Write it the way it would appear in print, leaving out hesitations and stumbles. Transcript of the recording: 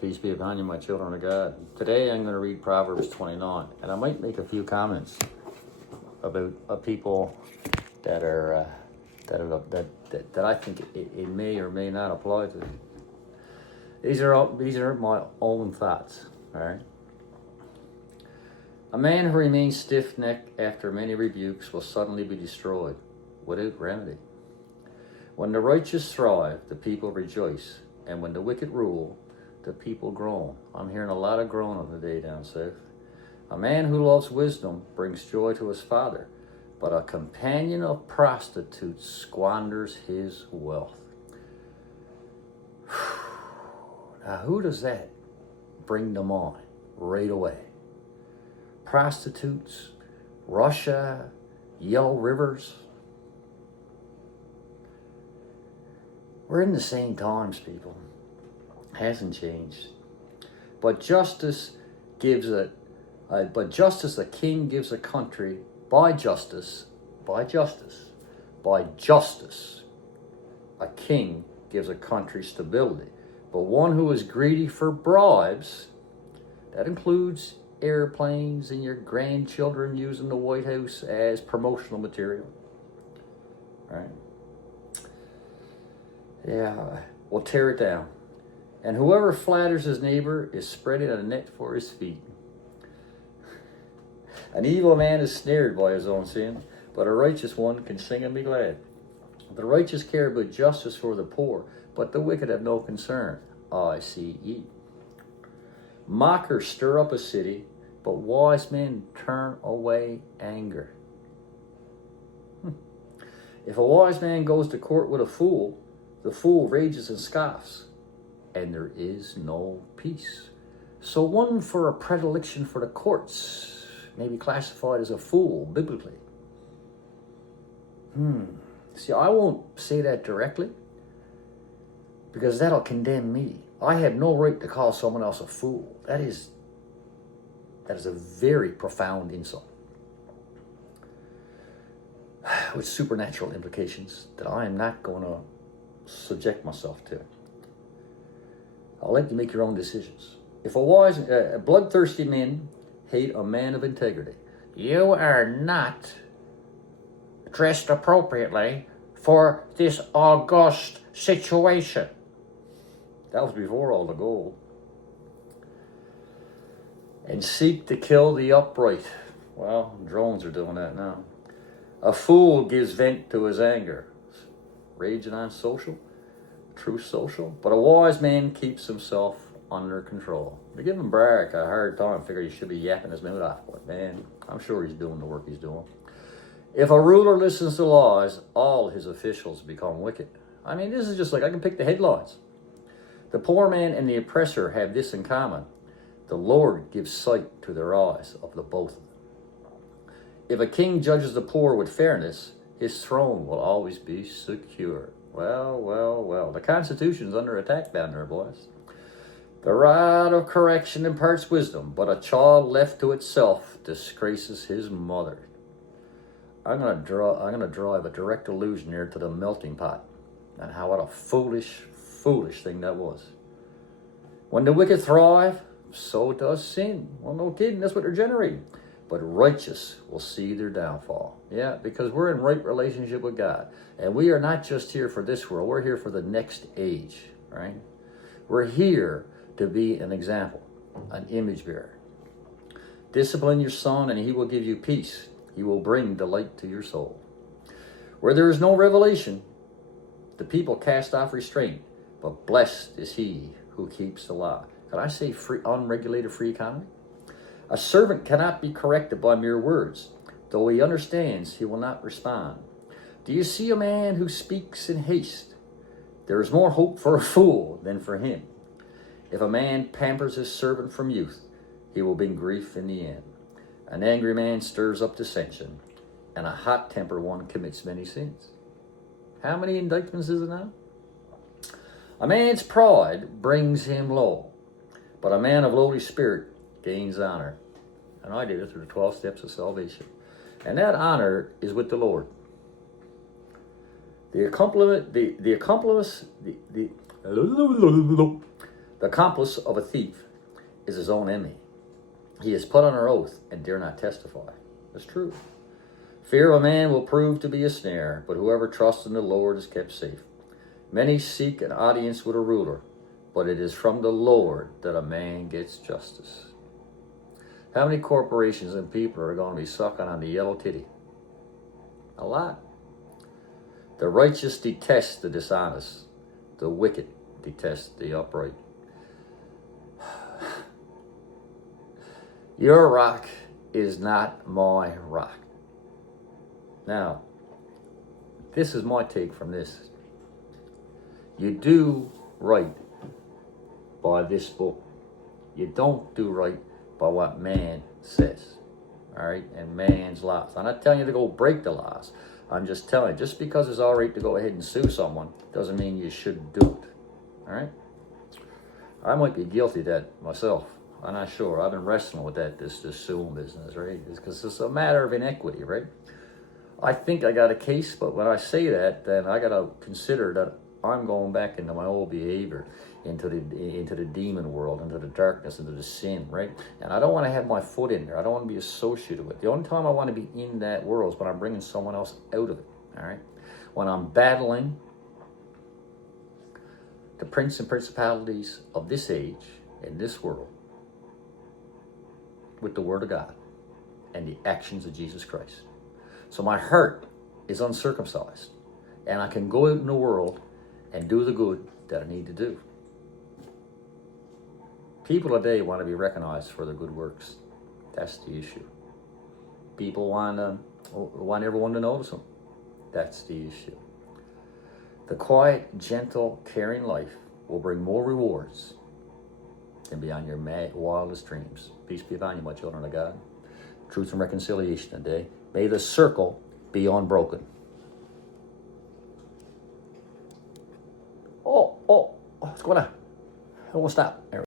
Peace be upon you, my children of God. Today I'm going to read Proverbs 29, and I might make a few comments about people that are that I think it may or may not apply to. These are my own thoughts. All right. A man who remains stiff-necked after many rebukes will suddenly be destroyed without remedy. When the righteous thrive, the people rejoice, and when the wicked rule, the people groan. I'm hearing a lot of groaning today down south. A man who loves wisdom brings joy to his father, but a companion of prostitutes squanders his wealth. Now, who does that bring to mind right away? Prostitutes, Russia, Yellow Rivers. We're in the same times, people. Hasn't changed. But justice gives a king gives a country by justice, a king gives a country stability. But one who is greedy for bribes, that includes airplanes and your grandchildren using the White House as promotional material. Right? Yeah, we'll tear it down. And whoever flatters his neighbor is spreading a net for his feet. An evil man is snared by his own sin, but a righteous one can sing and be glad. The righteous care about justice for the poor, but the wicked have no concern. ICE. Mockers stir up a city, but wise men turn away anger. If a wise man goes to court with a fool, the fool rages and scoffs, and there is no peace. So one for a predilection for the courts may be classified as a fool biblically. See, I won't say that directly, because that'll condemn me. I have no right to call someone else a fool. That is a very profound insult with supernatural implications that I am not going to subject myself to. I'll let you make your own decisions. If a wise, bloodthirsty men hate a man of integrity, you are not dressed appropriately for this august situation. That was before all the gold. And seek to kill the upright. Well, drones are doing that now. A fool gives vent to his anger. Raging on social, true social. But a wise man keeps himself under control. They're giving Barack a hard time. Figure he should be yapping his mouth off. But man, I'm sure he's doing the work he's doing. If a ruler listens to laws, all his officials become wicked. I mean, this is just like, I can pick the headlines. The poor man and the oppressor have this in common. The Lord gives sight to their eyes of the both of them. If a king judges the poor with fairness, his throne will always be secure. Well. The Constitution's under attack down there, boys. The rod of correction imparts wisdom, but a child left to itself disgraces his mother. I'm gonna drive a direct allusion here to the melting pot and how what a foolish thing that was. When the wicked thrive, so does sin. Well, no kidding, that's what they're generating. But righteous will see their downfall. Yeah, because we're in right relationship with God. And we are not just here for this world, we're here for the next age, right? We're here to be an example, an image bearer. Discipline your son and he will give you peace. He will bring delight to your soul. Where there is no revelation, the people cast off restraint, but blessed is he who keeps the law. Can I say free, unregulated free economy? A servant cannot be corrected by mere words. Though he understands, he will not respond. Do you see a man who speaks in haste? There is more hope for a fool than for him. If a man pampers his servant from youth, he will bring grief in the end. An angry man stirs up dissension, and a hot-tempered one commits many sins. How many indictments is it now? A man's pride brings him low, but a man of lowly spirit gains honor. And I did it through the 12 steps of salvation. And that honor is with the Lord. The The accomplice of a thief is his own enemy. He is put under oath and dare not testify. That's true. Fear of a man will prove to be a snare, but whoever trusts in the Lord is kept safe. Many seek an audience with a ruler, but it is from the Lord that a man gets justice. How many corporations and people are going to be sucking on the yellow titty? A lot. The righteous detest the dishonest. The wicked detest the upright. Your rock is not my rock. Now, this is my take from this. You do right by this book. You don't do right by what man says. All right? And man's laws. I'm not telling you to go break the laws. I'm just telling you, just because it's all right to go ahead and sue someone doesn't mean you shouldn't do it. All right? I might be guilty of that myself. I'm not sure. I've been wrestling with that, this suing business, right? Because it's a matter of inequity, right? I think I got a case, but when I say that, then I got to consider that I'm going back into my old behavior, into the demon world, into the darkness, into the sin, right? And I don't want to have my foot in there. I don't want to be associated with it. The only time I want to be in that world is when I'm bringing someone else out of it, all right? When I'm battling the prince and principalities of this age and this world with the Word of God and the actions of Jesus Christ. So my heart is uncircumcised, and I can go out in the world and do the good that I need to do. People today want to be recognized for their good works. That's the issue. People want everyone to notice them. That's the issue. The quiet, gentle, caring life will bring more rewards than beyond your wildest dreams. Peace be upon you, my children of God. Truth and reconciliation today. May the circle be unbroken. Oh, what's going on? I won't stop.